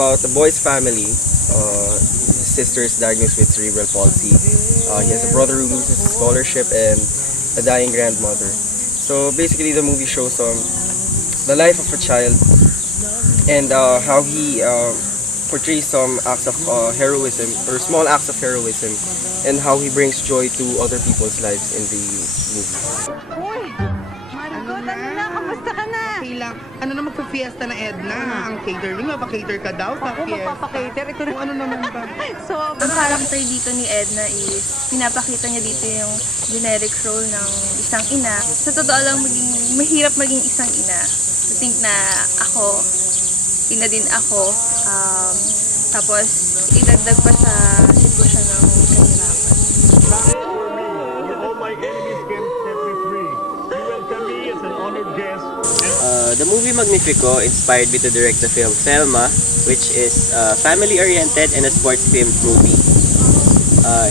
about a boy's family. His sister is diagnosed with cerebral palsy. He has a brother who loses his scholarship and a dying grandmother. So basically, the movie shows the life of a child and how he portrays some acts of heroism or small acts of heroism and how he brings joy to other people's lives in the movie. Uy! Marigot, ano na? Kamusta ka na? Okay lang. Ano na magpa-fiesta na Edna? Ang catering, mapakater ka daw sa Ako fiesta. magpapakater. Ito rin. Kung ano naman ba? So, Ang character dito ni Edna is, pinapakita niya dito yung generic role ng isang ina. Sa totoo lang, mahirap maging isang ina. I think na ako, ina din ako. Tapos, idagdag pa sa sitwasyon ng kahirapan. All my enemies can set me free. You welcome me as an honored guest. The movie Magnifico inspired me to direct the film Thelma, which is a family-oriented and a sports-themed movie.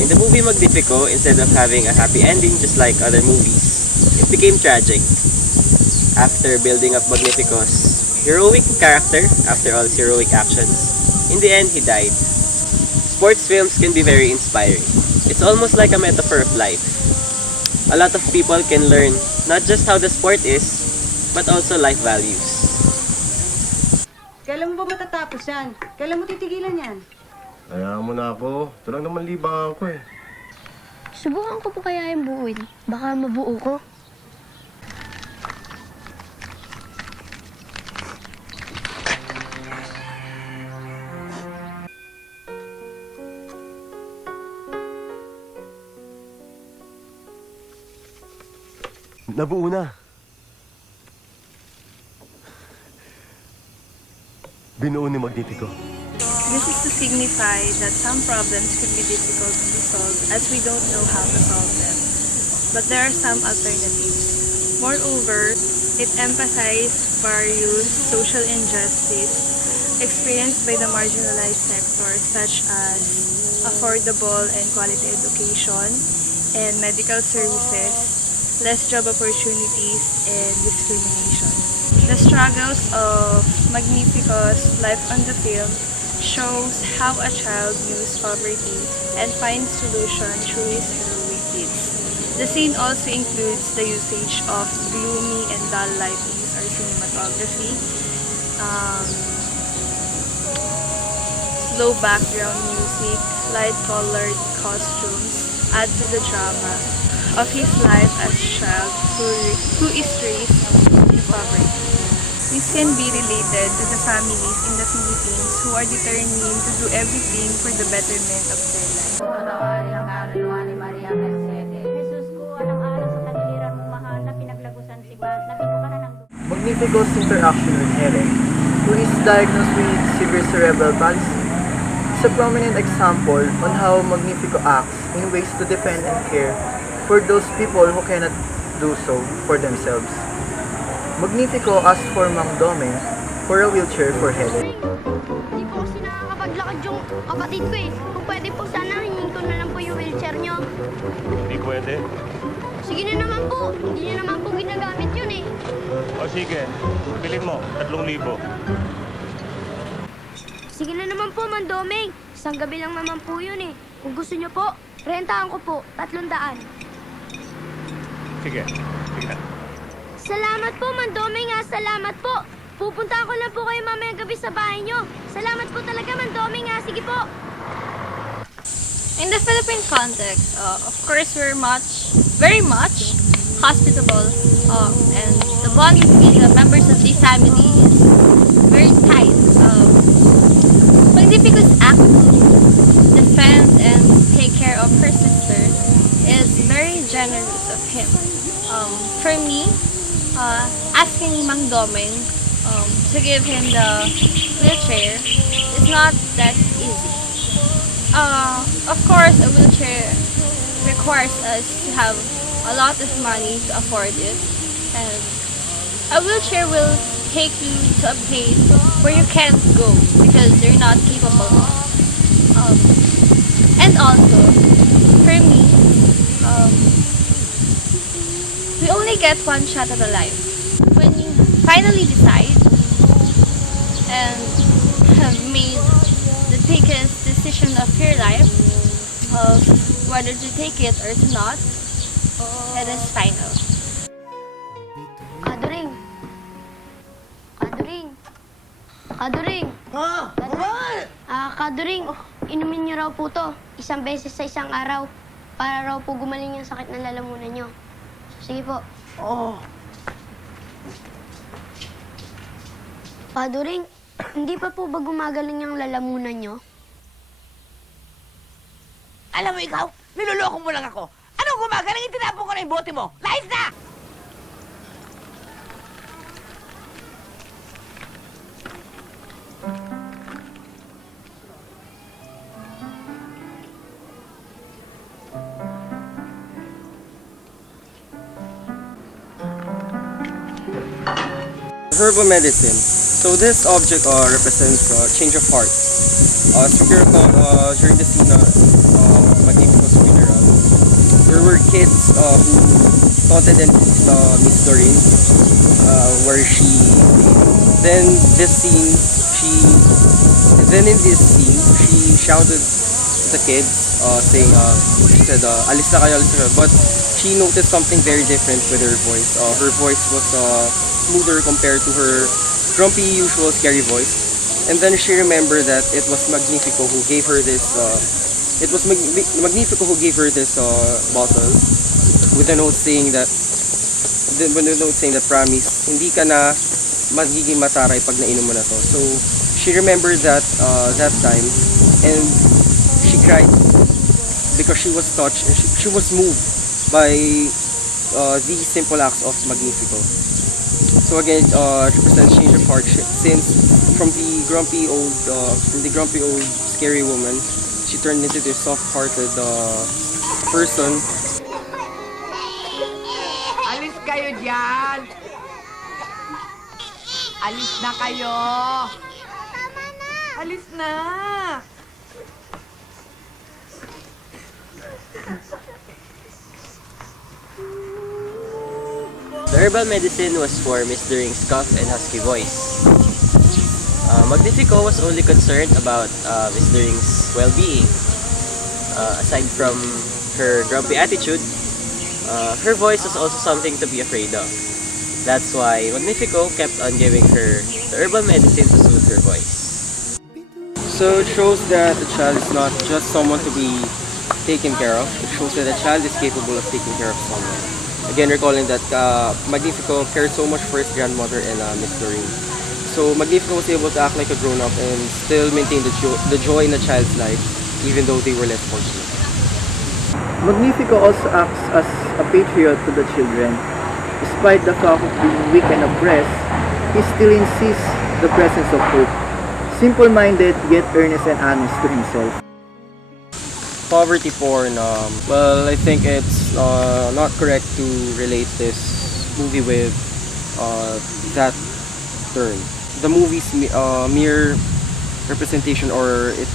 In the movie Magnifico, instead of having a happy ending just like other movies, it became tragic. After building up Magnifico's heroic character, after all his heroic actions, in the end, he died. Sports films can be very inspiring. It's almost like a metaphor of life. A lot of people can learn not just how the sport is, but also life values. Kailan mo ba matatapos yan? Kailan mo titigilan yan? Hayaan mo na ako. Ito lang naman libangan ko eh. Subukan ko po kaya yung buuin. Baka mabuo ko. Nabuo na. Binuo ni Magnifico. This is to signify that some problems could be difficult to be solved as we don't know how to solve them. But there are some alternatives. Moreover, it emphasizes various social injustice experienced by the marginalized sectors such as affordable and quality education and medical services, less job opportunities, and discrimination. The struggles of Magnifico's life on the film shows how a child views poverty and finds solution through his heroic deeds. The scene also includes the usage of gloomy and dull lightings or cinematography, slow background music, light-colored costumes add to the drama of his life as a child who is raised in poverty. This can be related to the families in the Philippines who are determined to do everything for the betterment of their life. Jesus ko, anong araw sa tagiliran mong mahal na pinaglagusan si Bat, nabiko ka na ng Magnifico's interaction with Helen, who is diagnosed with severe cerebral palsy, is a prominent example on how Magnifico acts in ways to defend and care for those people who cannot do so for themselves. Magnifico asked for Mang Domeng for a wheelchair for Helen. Hindi po kasi nakakapaglakad yung kapatid ko eh. Kung pwede po sana, hingin ko na lang po yung wheelchair nyo. Hindi pwede. Sige na naman po. Hindi nyo naman po ginagamit yun eh. O sige, bilhin mo, 3,000. Sige na naman po, Mandomeng. Isang gabi lang naman po yun eh. Kung gusto nyo po, rentahan ko po, 300. Sige, sige na. Salamat po, Mandomeng ha. Salamat po. Pupunta ko lang po kayo mamaya gabi sa bahay nyo. Salamat po talaga, Mandomeng ha. Sige po. In the Philippine context, of course, we're very much hospitable, and the bond between the members of the family is very tight. Magnifico's act to defend and take care of her sister is very generous of him. For me, asking Mang Domeng to give him the wheelchair is not that easy. Of course, a wheelchair requires us to have a lot of money to afford it, and a wheelchair will take you to a place where you can't go because you're not capable of. And also, for me, we only get one shot at a life. When you finally decide and have made made the biggest decision of your life, of whether to take it or to not, it is final. Kaduring! Kaduring! Kaduring! Kaduring, inumin niyo raw po to, isang beses sa isang araw, para raw po gumaling yung sakit ng lalamunan niyo. Sige po. Kaduring, hindi pa po ba gumagaling yung lalamunan niyo? Alam mo ikaw, niloloko mo lang ako. Anong gumagaling? Itinapon ko na yung bote mo. Layas na! Herbal medicine. So this object represents change of heart. As you recall, during the scene Magnifico's funeral, there were kids who taunted and teased Miss Doreen, where then in this scene, she shouted at the kids, saying, she said, alis na kayo, alis na kayo. But she noticed something very different with her voice. Her voice was smoother compared to her grumpy, usual, scary voice. And then she remembered that it was Magnifico who gave her this. Magnifico who gave her this bottle with a note saying that, promise, hindi ka na magiging mataray pag nainom mo na to. So she remembered that that time, and she cried because she was touched and she was moved by these simple acts of Magnifico. So again, represents change of heart, since from the grumpy old scary woman, she turned into this soft-hearted person. Alis kayo dyan! Alis na kayo! Tama na! Alis na! The herbal medicine was for Miss During's cough and husky voice. Magnifico was only concerned about Miss During's well-being. Aside from her grumpy attitude, her voice was also something to be afraid of. That's why Magnifico kept on giving her the herbal medicine to soothe her voice. So it shows that the child is not just someone to be taken care of. It shows that the child is capable of taking care of someone. Again, recalling that Magnifico cared so much for his grandmother and Miss Doreen. So Magnifico was able to act like a grown-up and still maintain the joy in a child's life, even though they were less fortunate. Magnifico also acts as a patriot to the children. Despite the fact of being weak and oppressed, he still insists the presence of hope. Simple-minded yet earnest and honest to himself. Poverty porn, well, I think it's not correct to relate this movie with that term. The movie's mere representation, or it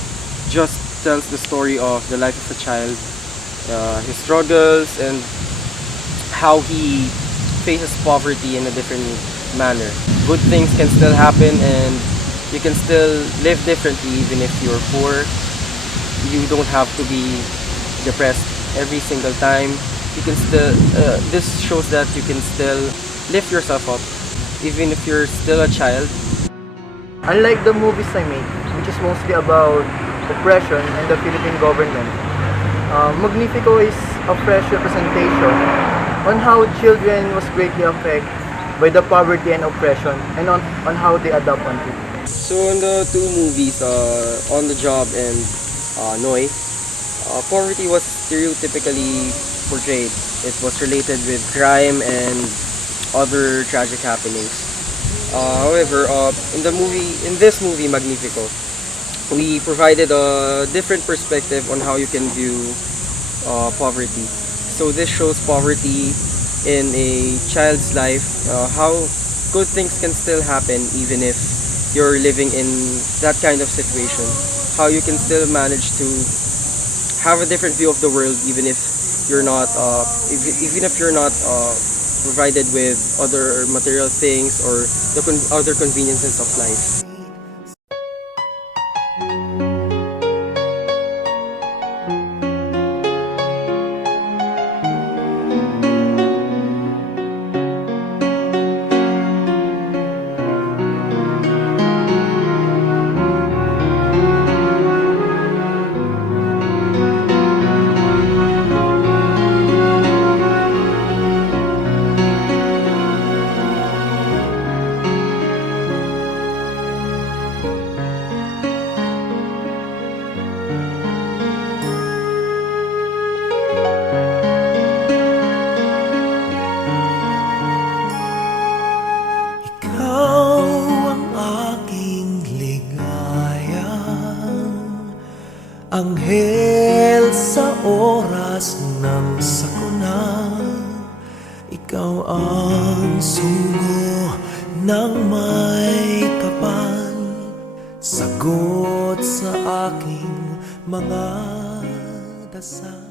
just tells the story of the life of a child, his struggles, and how he faces poverty in a different manner. Good things can still happen, and you can still live differently even if you're poor. You don't have to be depressed every single time. You can still, this shows that you can still lift yourself up, even if you're still a child. Unlike the movies I made, which is mostly about oppression and the Philippine government, Magnifico is a fresh representation on how children was greatly affected by the poverty and oppression, and on how they adapt on it. So in the two movies, On the Job and Noy, poverty was stereotypically portrayed. It was related with crime and other tragic happenings. However, in this movie Magnifico, we provided a different perspective on how you can view poverty. So this shows poverty in a child's life, how good things can still happen even if you're living in that kind of situation. How you can still manage to have a different view of the world even if you're not provided with other material things or the other conveniences of life. Ang sakuna, ikaw ang sugo ng may kapal, sagot sa aking mga dasal.